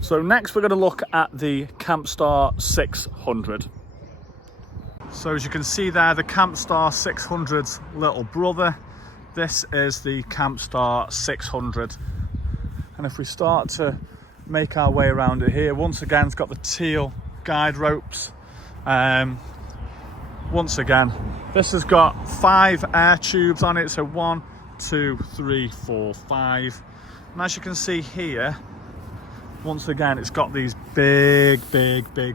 So next we're going to look at the Campstar 600. So as you can see there, the Campstar 600's little brother. This is the Campstar 600. And if we start to make our way around it here, once again it's got the teal guide ropes. Once again, this has got 5 air tubes on it, so 1, 2, 3, 4, 5. And as you can see here, once again it's got these big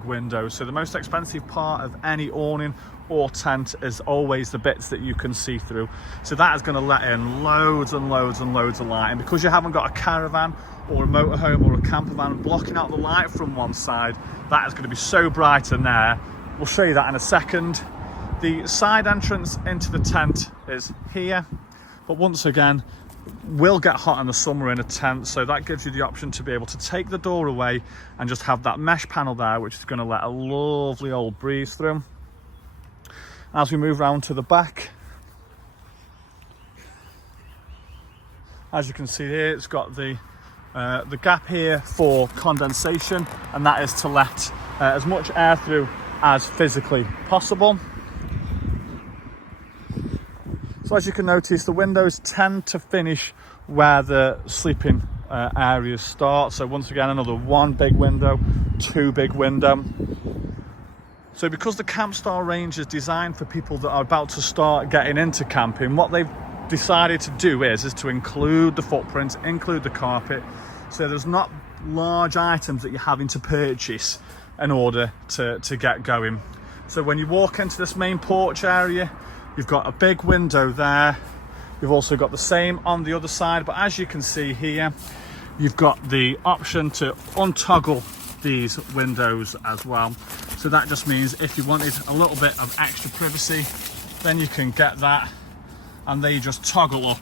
windows. So the most expensive part of any awning or tent is always the bits that you can see through. So that is going to let in loads and loads and loads of light, and because you haven't got a caravan or a motorhome or a camper van blocking out the light from one side, that is going to be so bright in there. We'll show you that in a second. The side entrance into the tent is here, but once again, will get hot in the summer in a tent, so that gives you the option to be able to take the door away and just have that mesh panel there, which is going to let a lovely old breeze through. As we move around to the back, as you can see here, it's got the gap here for condensation, and that is to let as much air through as physically possible. So as you can notice, the windows tend to finish where the sleeping areas start. So once again, another 1 big window, 2 big window. So because the Campstar range is designed for people that are about to start getting into camping, what they've decided to do is to include the footprints, include the carpet, so there's not large items that you're having to purchase in order to get going. So when you walk into this main porch area, you've got a big window there. You've also got the same on the other side, but as you can see here, you've got the option to untoggle these windows as well. So that just means if you wanted a little bit of extra privacy, then you can get that, and they just toggle up.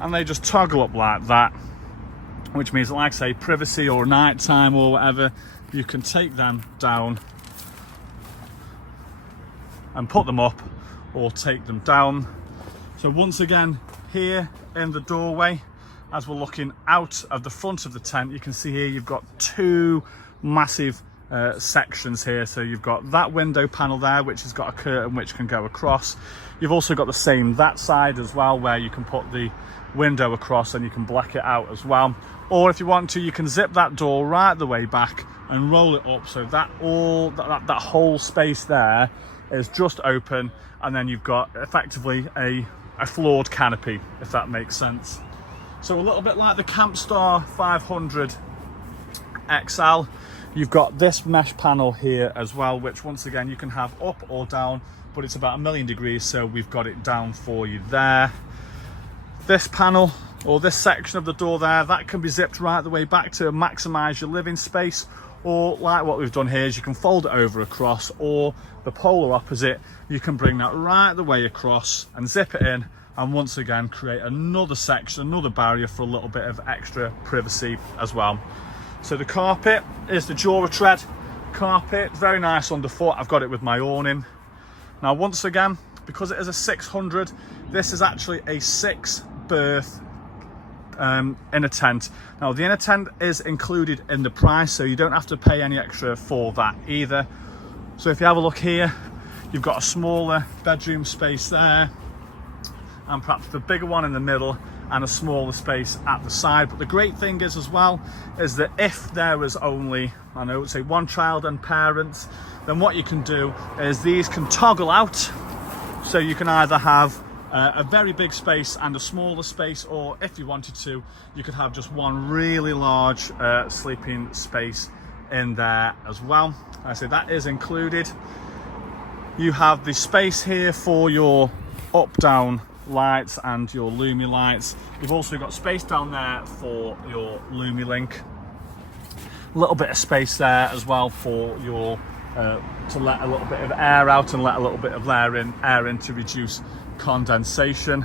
And they just toggle up like that, which means, like I say, privacy or night time or whatever, you can take them down and put them up or take them down. So once again, here in the doorway, as we're looking out of the front of the tent, you can see here you've got 2 massive sections here. So you've got that window panel there, which has got a curtain which can go across. You've also got the same that side as well, where you can put the window across and you can black it out as well. Or if you want to, you can zip that door right the way back and roll it up, so that whole space there is just open, and then you've got effectively a floored canopy, if that makes sense. So a little bit like the Campstar 500 XL, you've got this mesh panel here as well, which once again you can have up or down, but it's about 1,000,000 degrees, so we've got it down for you there. This panel, or this section of the door there, that can be zipped right the way back to maximize your living space, or like what we've done here is you can fold it over across, or the polar opposite, you can bring that right the way across and zip it in, and once again create another section, another barrier for a little bit of extra privacy as well. So the carpet is the Duratread carpet, very nice underfoot. I've got it with my awning. Now once again, because it is a 600, this is actually a 6-berth inner tent. Now the inner tent is included in the price, so you don't have to pay any extra for that either. So if you have a look here, you've got a smaller bedroom space there, and perhaps the bigger one in the middle, and a smaller space at the side. But the great thing is as well, is that if there was only, I know, say 1 child and parents, then what you can do is these can toggle out, so you can either have a very big space and a smaller space, or if you wanted to, you could have just one really large sleeping space in there as well. I say that is included. You have the space here for your up-down lights and your Lumi lights. You've also got space down there for your Lumi Link. A little bit of space there as well for your to let a little bit of air out and let a little bit of air in to reduce condensation.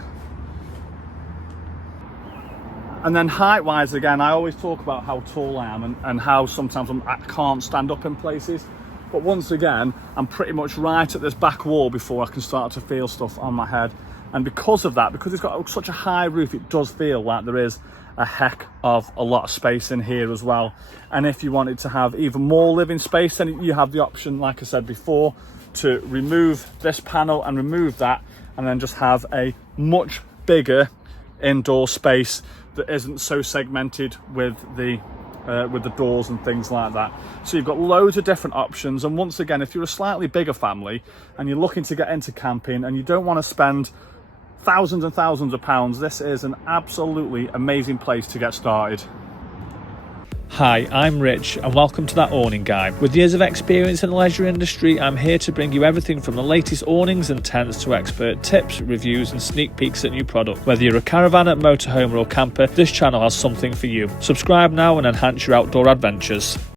And then height wise, again, I always talk about how tall I am and how sometimes I can't stand up in places. But once again, I'm pretty much right at this back wall before I can start to feel stuff on my head. And because of that, because it's got such a high roof, it does feel like there is a heck of a lot of space in here as well. And if you wanted to have even more living space, then you have the option, like I said before, to remove this panel and remove that, and then just have a much bigger indoor space that isn't so segmented with the doors and things like that. So you've got loads of different options. And once again, if you're a slightly bigger family and you're looking to get into camping and you don't want to spend thousands and thousands of pounds, this is an absolutely amazing place to get started. Hi, I'm Rich and welcome to That Awning Guy. With years of experience in the leisure industry, I'm here to bring you everything from the latest awnings and tents to expert tips, reviews and sneak peeks at new products. Whether you're a caravanner, motorhomer or camper, this channel has something for you. Subscribe now and enhance your outdoor adventures.